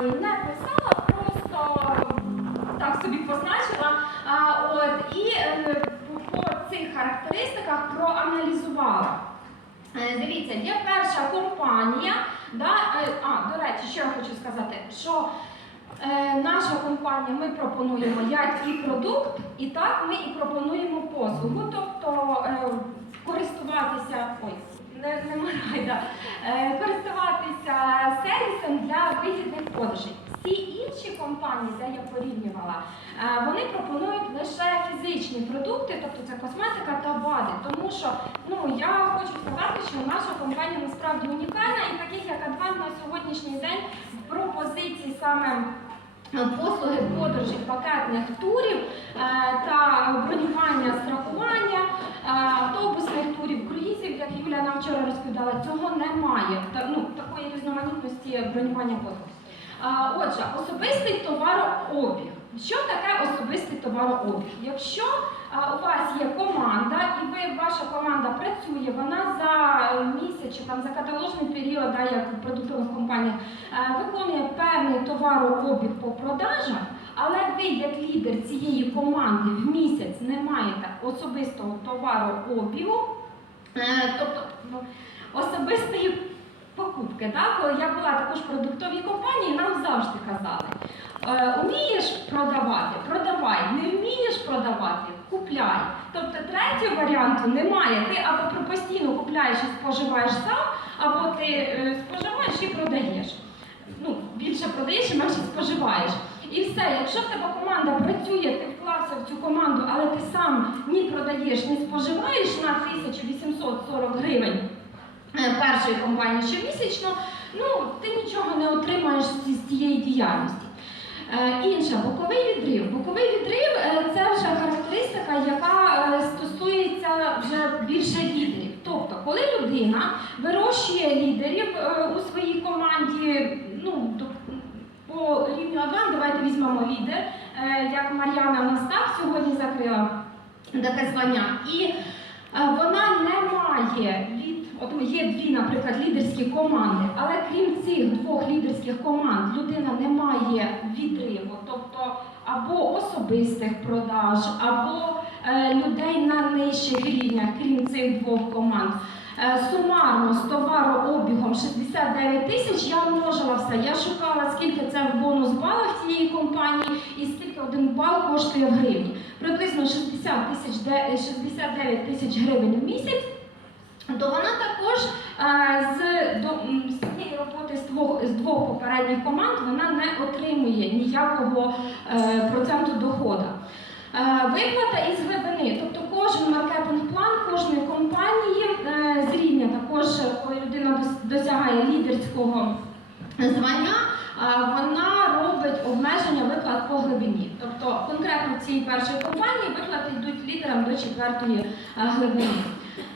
компанії не писала, просто так собі позначила. От, і е, по цих характеристиках проаналізувала. Е, Дивіться, є перша компанія. Да, е, а, до речі, що я хочу сказати, що е, наша компанія ми пропонуємо як і продукт, і так ми і пропонуємо послугу, тобто е, користуватися. Ой, не, не морай, да, е, користуватися сервісом для вихідних подорожей. Всі інші компанії, де я порівнювала, е, вони пропонують лише фізичні продукти, тобто це косметика та БАДи. Тому що ну я хочу сказати, що наша компанія насправді унікальна і таких як Адвант на сьогоднішній день в пропозиції саме. е, Послуги подорожей пакетних турів е, та бронювання страхування автобусних турів, круїзів, як Юля нам вчора розповідала, цього немає. Та, ну, такої різноманітності бронювання послуг. Отже, особистий товарообіг. Що таке особистий товарообіг? Якщо а, у вас є команда, і ви, ваша команда працює, вона за е, місяць чи там за каталожний період, да, як в продуктових компаніях, е, виконує певний товарообіг по продажах, але ви, як лідер цієї команди, в місяць не маєте особистого товарообігу, е, тобто ну, особистої покупки. Так? Я була також в продуктовій компанії, нам завжди казали: е, умієш продавати, продавай, не вмієш продавати, купляй. Тобто третього варіанту немає. Ти або постійно купляєш і споживаєш сам, або ти е, споживаєш і продаєш. Ну, більше продаєш і менше споживаєш. І все, якщо в тебе команда працює, ти вклався в цю команду, але ти сам ні продаєш, ні споживаєш на 1840 гривень е, першої компанії щомісячно, ну ти нічого не отримаєш з цієї діяльності. Е, Інше, боковий відрив. Боковий відрив е, це вже характеристика, яка стосується вже більше лідерів. Тобто, коли людина вирощує лідерів у своїй команді, ну по рівню А2, давайте візьмемо лідер, е, як Мар'яна у нас так сьогодні закрила таке звання. І е, вона не має від от є дві, наприклад, лідерські команди, але крім цих двох лідерських команд людина не має відриву, тобто або особистих продаж, або е, людей на нижчих рівнях, крім цих двох команд. Е, Сумарно з товарообігом 69 тисяч я множила все. Я шукала, скільки це в бонус балах цієї компанії і скільки один бал коштує в гривні. Приблизно 60 тисяч 69 тисяч гривень в місяць. То вона також е, з, цієї роботи з двох, з двох попередніх команд вона не отримує ніякого е, проценту доходу. Е, Виплата із глибини, тобто кожен маркетинг-план кожної компанії е, рівня, також коли людина досягає лідерського звання, вона робить обмеження виплат по глибині. Тобто конкретно в цій першій компанії виплати йдуть лідерам до четвертої глибини.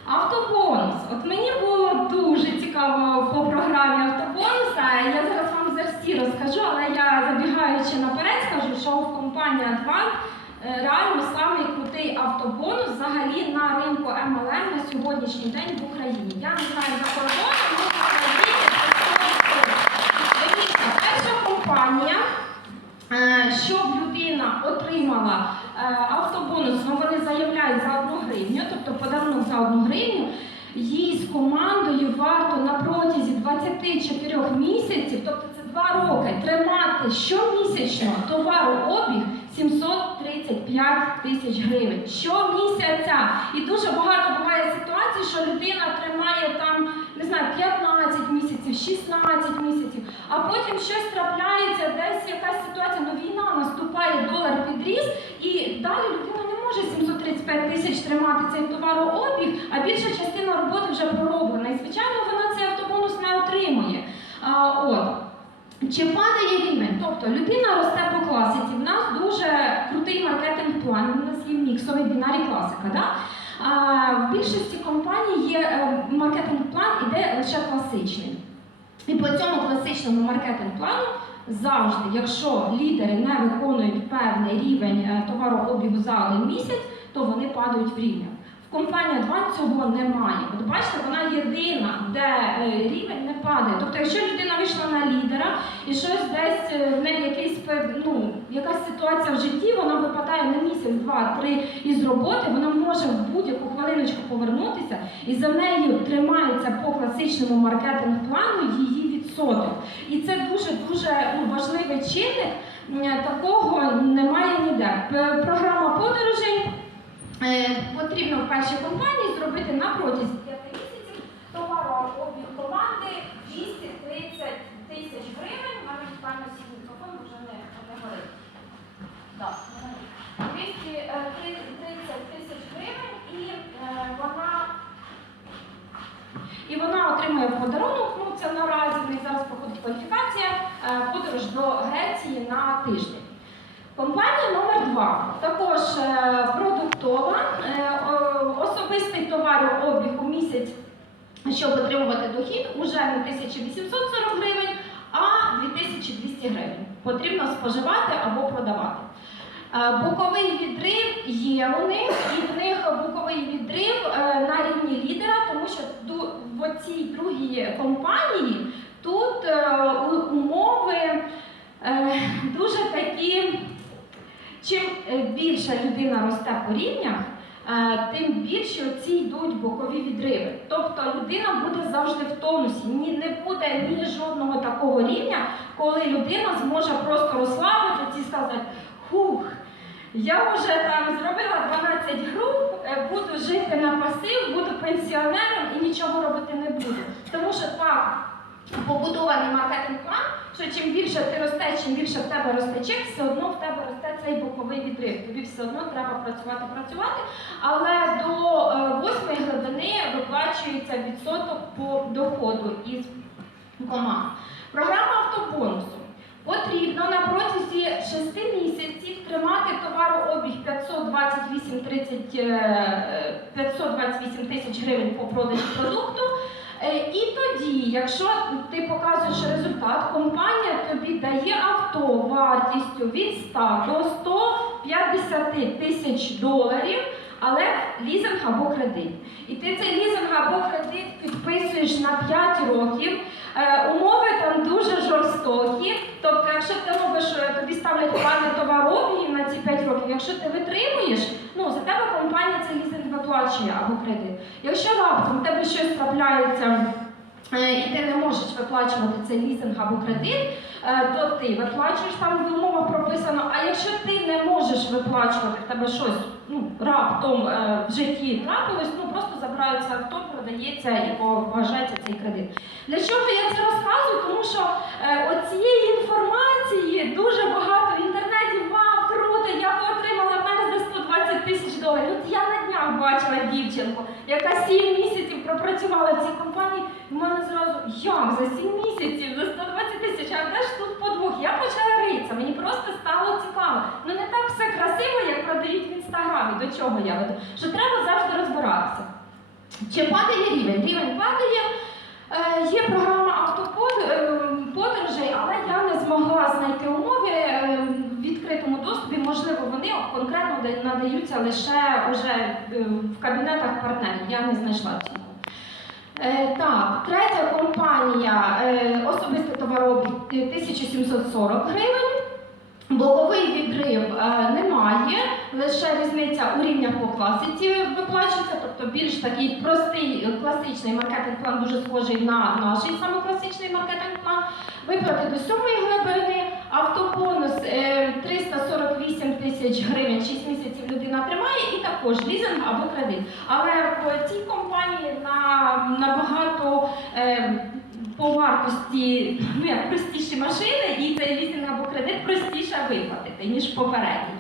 Автобонус. От мені було дуже цікаво по програмі автобонуса. Я зараз вам за всі розкажу, але я забігаючи наперед, скажу, що в компанії Advan е, реально самий крутий автобонус взагалі на ринку MLM на сьогоднішній день в Україні. Я не знаю за кордоном, але Україні це перша компанія. Е, Щоб людина отримала е, автобонус, ну вони заявляють за одну гривню, тобто подарунок за одну гривню, їй з командою варто на протязі 24 місяців, тобто 2 роки, тримати щомісячно товарообіг 735 тисяч гривень. Щомісяця. І дуже багато буває ситуацій, що людина тримає там, не знаю, 15 місяців, 16 місяців, а потім щось трапляється, десь якась ситуація, ну війна наступає, долар підріс, і далі людина не може 735 тисяч тримати цей товарообіг, а більша частина роботи вже пророблена. І звичайно, вона цей автобонус не отримує. А, от. Чи падає рівень? Тобто людина росте по класиці. В нас дуже крутий маркетинг-план. У нас є міксовий бінарі класика. Да? А, в більшості компаній є е, маркетинг-план іде лише класичний. І по цьому класичному маркетинг-плану завжди, якщо лідери не виконують певний рівень е, товарообігу за один місяць, то вони падають в рівнях. В компанії Advance цього немає. От бачите, вона єдина, де е, рівень не падає. Тобто, якщо людина вийшла на лідера і щось десь е, в неї якийсь ну, якась ситуація в житті, вона випадає на місяць, два, три із роботи, вона може в будь-яку хвилиночку повернутися і за нею тримається по класичному маркетинг плану її відсоток. І це дуже дуже ну, важливий чинник. Такого немає ніде. Програма подорожей потрібно в першій компанії зробити на протязі 5 місяців товарообіг команди 230 тисяч гривень. Мене буквально сів мікрофон вже не, не горить. Так, 230 тисяч гривень і е, вона і вона отримує в подарунок, ну це наразі в зараз проходить кваліфікація, е, подорож до Греції на тиждень. Компанія номер 2 також е, продуктова, е, особистий товарообіг у місяць, щоб отримувати дохід, уже не 1840 гривень, а 2200 гривень. Потрібно споживати або продавати. Е, Боковий відрив є у них, і в них боковий відрив на рівні лідера, тому що в цій другій компанії тут умови дуже такі. Чим е, більше людина росте по рівнях, е, тим більше ці йдуть бокові відриви. Тобто людина буде завжди в тонусі. Ні, не буде ні жодного такого рівня, коли людина зможе просто розслабитися і сказати хух. Я вже там зробила 12 груп, е, буду жити на пасив, буду пенсіонером і нічого робити не буду. Тому що так побудований маркетинг план, що чим більше ти ростеш, чим більше в тебе росте чек, все одно в тебе росте цей боковий відрив. Тобі все одно треба працювати, працювати. Але до е, восьмої глибини виплачується відсоток по доходу із команд. Програма автобонусу. Потрібно на протязі 6 місяців тримати товарообіг 528 30, е, 528 тисяч гривень по продажі продукту. Е, і тоді, якщо ти показуєш результат, компанія тобі дає авто вартістю від 100 до 150 тисяч доларів, але лізинг або кредит. І ти цей лізинг або кредит підписуєш на 5 років. Е, умови там дуже жорстокі. Тобто, якщо ти робиш, е, тобі ставлять плани товар. 25 років. Якщо ти витримуєш, ну за тебе компанія цей лізинг виплачує або кредит. Якщо раптом в тебе щось трапляється е, і ти не можеш виплачувати цей лізинг або кредит, е, то ти виплачуєш там в умовах прописано. А якщо ти не можеш виплачувати в тебе щось ну, раптом е, в житті трапилось, ну просто забираються авто, продається і поважається цей кредит. Для чого я це розказую? Тому що оцієї інформації дуже багато. 120 тисяч. От я на днях бачила дівчинку, яка 7 місяців пропрацювала в цій компанії. І в мене зразу як за 7 місяців, за 120 тисяч, а де ж тут подвох? Я почала ритися, мені просто стало цікаво. Ну не так все красиво, як продають в інстаграмі. До чого я веду? Що треба завжди розбиратися. Чи падає рівень? Рівень падає. Е, Є програма автоподорожей, але я не змогла знайти умови е, доступі. Можливо, вони конкретно надаються лише уже е, в кабінетах партнерів. Я не знайшла цього. Е, Так, третя компанія е, особистий товарообіг е, 1740 гривень. Боковий відрив е, немає, лише різниця у рівнях по класиці виплачується, тобто більш такий простий е, класичний маркетинг-план, дуже схожий на наш саме класичний маркетинг-план. Виплати до сьомої глибини, автобонус е, 348 тисяч гривень, 6 місяців людина тримає, і також лізинг або кредит. Але в цій компанії на, набагато е, по вартості ну, як простіші машини, і цей лізинг або кредит простіше виплатити, ніж попередній.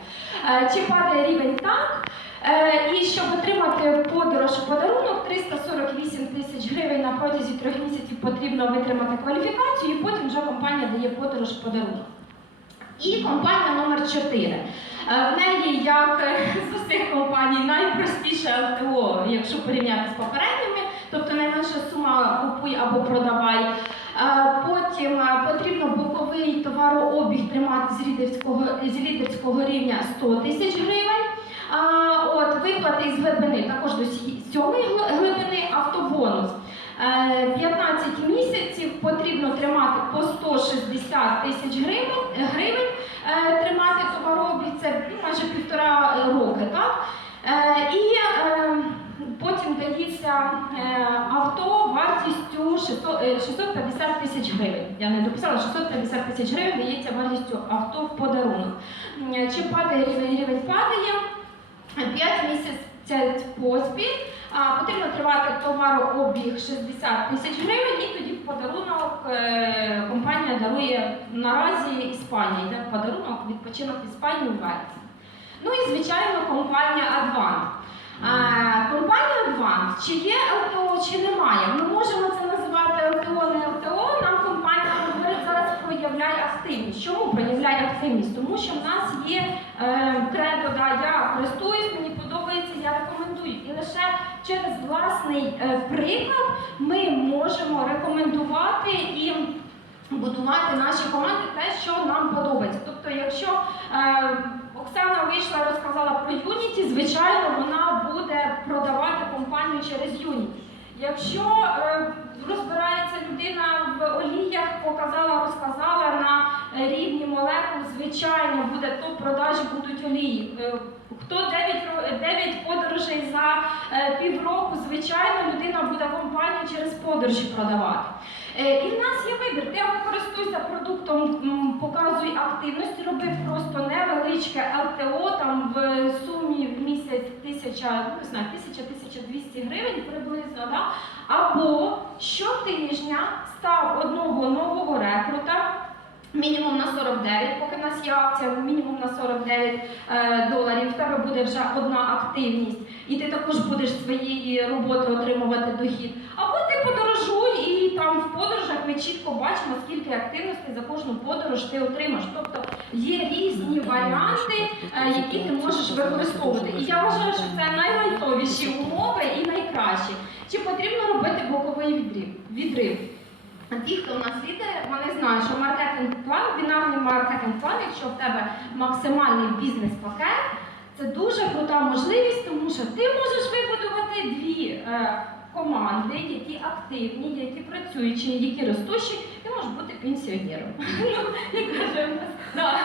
Е, Чи падає рівень так? Е, І щоб отримати подорож подарунок 348 тисяч гривень на протязі трьох місяців потрібно витримати кваліфікацію, і потім вже компанія дає подорож подарунок. І компанія номер 4. Е, В неї, як е, з усіх компаній, найпростіше ЛТО, якщо порівняти з попередніми, тобто найменша сума купуй або продавай. Е, Потім потрібно боковий товарообіг тримати з лідерського, з лідерського рівня 100 тисяч гривень. От, виплати із глибини також до сьомої глибини автобонус. Е, 15 місяців потрібно тримати по 160 тисяч гривень, гривень е, тримати товарообіг, це ну, майже півтора е, роки, так? Е, І е, потім дається е, авто вартістю 600, е, 650 тисяч гривень. Я не дописала, 650 тисяч гривень дається вартістю авто в подарунок. Чи падає рівень, рівень падає. 5 місяців поспіль потрібно тривати товарообіг 60 тисяч гривень, і тоді в подарунок е, компанія дарує наразі Іспанії, йде в подарунок відпочинок Іспанії у вересні. Ну і звичайно компанія Advant. Компанія Advant, чи є ЛТО, чи немає. Ми можемо це називати ЛТО, не ЛТО. Нам компанія говорить зараз проявляє активність. Чому проявляє активність? Тому що в нас є е, кредо, да, я користуюсь, рекомендую. І лише через власний е, приклад ми можемо рекомендувати і будувати наші команди те, що нам подобається. Тобто, якщо е, Оксана вийшла і розказала про Unity, звичайно, вона буде продавати компанію через Unity. Якщо е, розбирається людина в оліях, показала, розказала на рівні молекул, звичайно, буде топ продажі будуть олії. Е, Хто 9, 9 подорожей за е, півроку, звичайно, людина буде компанію через подорожі продавати. Е, І в нас є вибір. Ти або користуйся продуктом, показуй активність, роби просто невеличке ЛТО, там в сумі в місяць тисяча, ну, гривень приблизно, да? або щотижня став одного нового рекрута. Мінімум на 49, поки в нас є акція, мінімум на 49 е, доларів. В тебе буде вже одна активність, і ти також будеш з своєї роботи отримувати дохід. Або ти подорожуй, і там в подорожах ми чітко бачимо, скільки активностей за кожну подорож ти отримаєш. Тобто є різні варіанти, е, які ти можеш використовувати. І я вважаю, що це найлайтовіші умови і найкращі. Чи потрібно робити боковий відрив? відрив? А Ті, хто в нас лідери, вони знають, що маркетинг-план, бінарний маркетинг-план, якщо в тебе максимальний бізнес-пакет, це дуже крута можливість, тому що ти можеш вибудувати дві е, команди, які активні, які працюючі, які ростущі, ти можеш бути пенсіонером. Ну, і каже, в нас, да.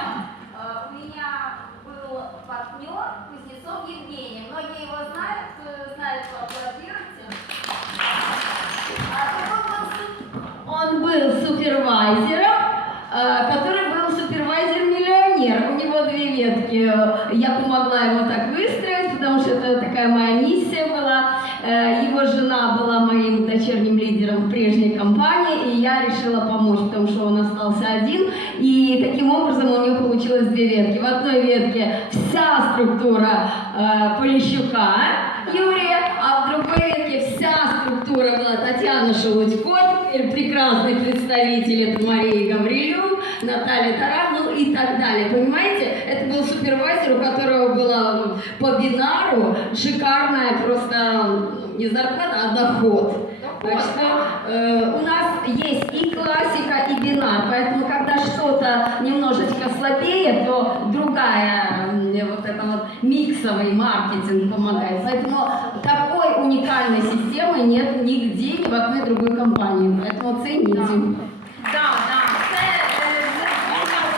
Э, У меня был партнер Кузнецов Евгений. Многие его знают, э, знают, поаплодируйте. Был супервайзером, э, который был супервайзер-миллионер. У него две ветки. Я помогла ему так выстроить, потому что это такая моя миссия была. Э, Его жена была моим дочерним лидером в прежней компании, и я решила помочь, потому что он остался один. И таким образом у него получилось две ветки. В одной ветке вся структура э, Полищука Юрия, а в другой ветке вся структура была Татьяна Шелудько, теперь прекрасный представитель, это Мария Гаврилюк, Наталья Таран, ну и так далее. Понимаете, это был супервайзер, у которого была по бинару шикарная просто не зарплата, а доход. Так что э, у нас есть и классика, и бинар, поэтому когда что-то немножечко слабее, то другая м, вот это вот миксовый маркетинг помогает. Поэтому такой уникальной системы нет нигде, ни в одной другой компании. Поэтому цените. Да, да, це е, зрозуміло.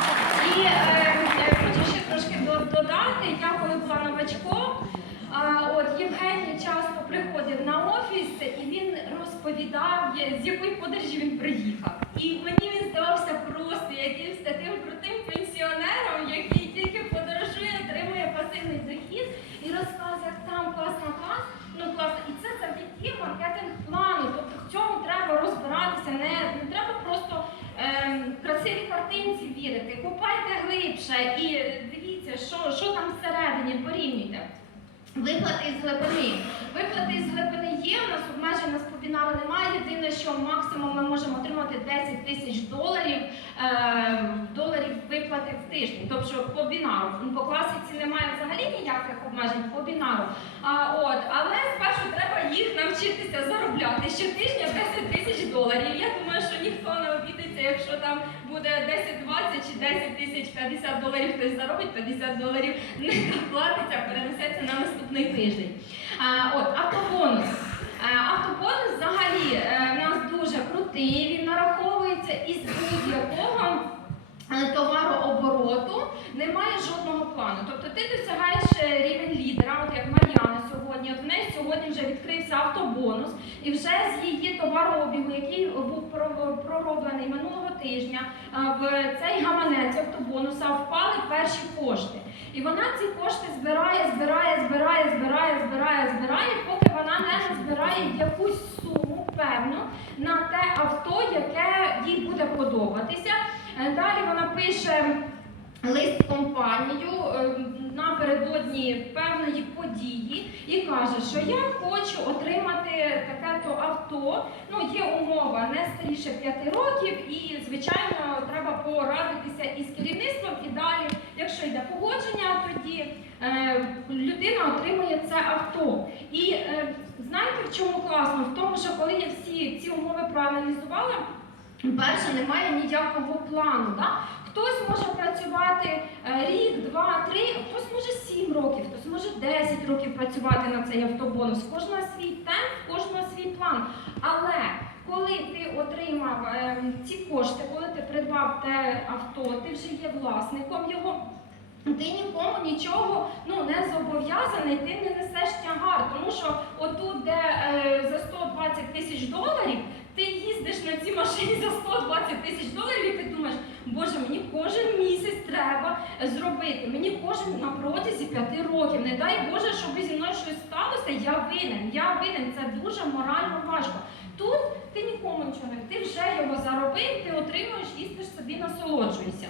І е, хочу ще трошки до- додати. Я коли була новачком, а, от Євгеній часто приходив на офіс і він розповідав, з якої подорожі він приїхав. І мені він здавався просто якимось таким крутим пенсіонером, який тільки подорожує, отримує пасивний дохід і розказує, як там класно, клас, ну класно. І це завдяки маркетинг-плану. Тобто в цьому треба розбиратися, не, не треба просто ем, красивій картинці вірити. Купайте глибше і дивіться, що, що там всередині, порівнюйте. Виплати з глибини. Виплати з глибини є, у нас обмежень нас по бінару немає. Єдине, що максимум ми можемо отримати 10 тисяч доларів, е, доларів виплати в тиждень. Тобто по бінару. Ну, По класиці немає взагалі ніяких обмежень по бінару. А, от, але спершу треба їх навчитися заробляти. Щотижня 10 тисяч доларів. Я думаю, що ніхто не обідеться, якщо там буде 10-20 чи 10 тисяч 50 доларів хтось заробить, 50 доларів не доплатиться, перенесеться на наступний тиждень. А, от, автобонус. Автобонус взагалі е, в нас дуже крутий, він нараховується із будь-якого е, товарообороту, немає жодного плану. Тобто ти досягаєш е, рівень лідера, от як Мар'яна сьогодні. От в неї сьогодні вже відкрився автобонус, і вже з її товарообігу, який пророблений минулого тижня, в цей гаманець автобонуса впали перші кошти. І вона ці кошти збирає, збирає, збирає, збирає, збирає, збирає, поки вона не назбирає якусь суму певну на те авто, яке їй буде подобатися. Е, Далі вона пише лист компанію е, напередодні певної події і каже, що я хочу отримати таке то авто. Ну, є умова не старіше 5 років, і звичайно треба порадитися із керівництвом. І далі, якщо йде погодження, тоді е, людина отримує це авто. І е, знаєте, в чому класно? В тому, що коли я всі ці умови проаналізувала, перше, немає ніякого плану. Да? Хтось може працювати е, рік, два, три, хтось може сім років, хтось може 10 років працювати на цей автобонус. В свій темп, в свій план. Але коли ти отримав е, ці кошти, коли ти придбав те авто, ти вже є власником його. Ти нікому нічого ну, не зобов'язаний, ти не несеш тягар, тому що отут, де е, за 120 тисяч доларів, ти їздиш на цій машині за 120 тисяч доларів і ти думаєш, боже, мені кожен місяць треба зробити, мені кожен на протязі п'яти років. Не дай Боже, щоб зі мною щось сталося, я винен, я винен. Це дуже морально важко. Тут ти нікому нічого не ти вже його заробив, ти отримуєш, їстиш собі, насолоджуєшся.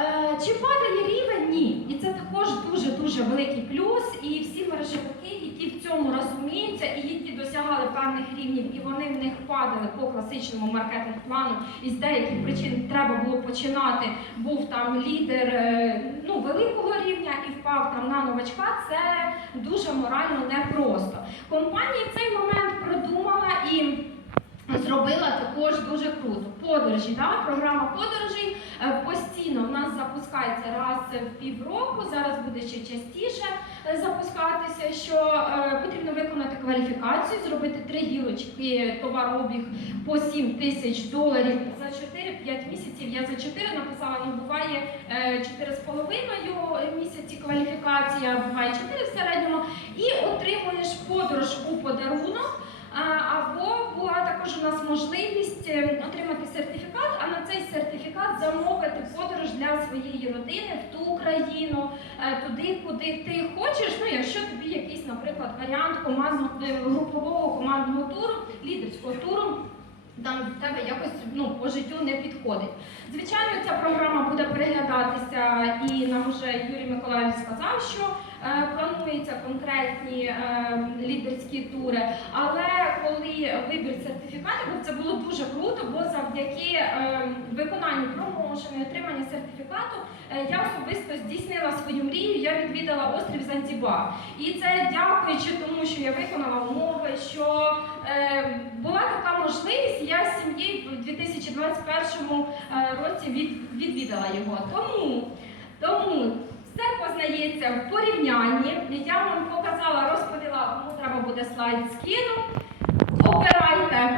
Е, Чи падає рівень? Ні. І це також дуже дуже великий плюс. І всі мережевики, які в цьому розуміються, і які досягали певних рівнів, і вони в них падали по класичному маркетинг-плану, і з деяких причин треба було починати. Був там лідер е, ну, великого рівня і впав там на новачка. Це дуже морально непросто. Компанія в цей момент продумала і. Зробила також дуже круто. Подорожі, да? програма подорожей е, постійно в нас запускається раз в півроку, зараз буде ще частіше е, запускатися, що е, потрібно виконати кваліфікацію, зробити три гілочки товарообіг по 7 тисяч доларів за 4-5 місяців. Я за 4 написала, ну буває е, 4,5 місяці кваліфікація, буває 4 в середньому, і отримуєш подорож у подарунок. Або була також у нас можливість е, отримати сертифікат, а на цей сертифікат замовити подорож для своєї родини в ту країну, е, туди, куди ти хочеш. Ну, якщо тобі якийсь, наприклад, варіант командного е, групового командного туру, лідерського туру. Там в тебе якось ну, по життю не підходить. Звичайно, ця програма буде переглядатися, і нам вже Юрій Миколаївич сказав, що плануються конкретні е, лідерські тури. Але коли вибір сертифікатів, це було дуже круто, бо завдяки е, виконанню промоушену, отриманню сертифікату, е, я особисто здійснила свою мрію. Я відвідала острів Занзібар. І це дякуючи тому, що я виконала умови, що е, була така можливість, я з сім'єю в 2021 е, році відвідала його. Тому, тому все познається в порівнянні. Я вам показала, розповіла, кому треба буде слайд скину. Обирайте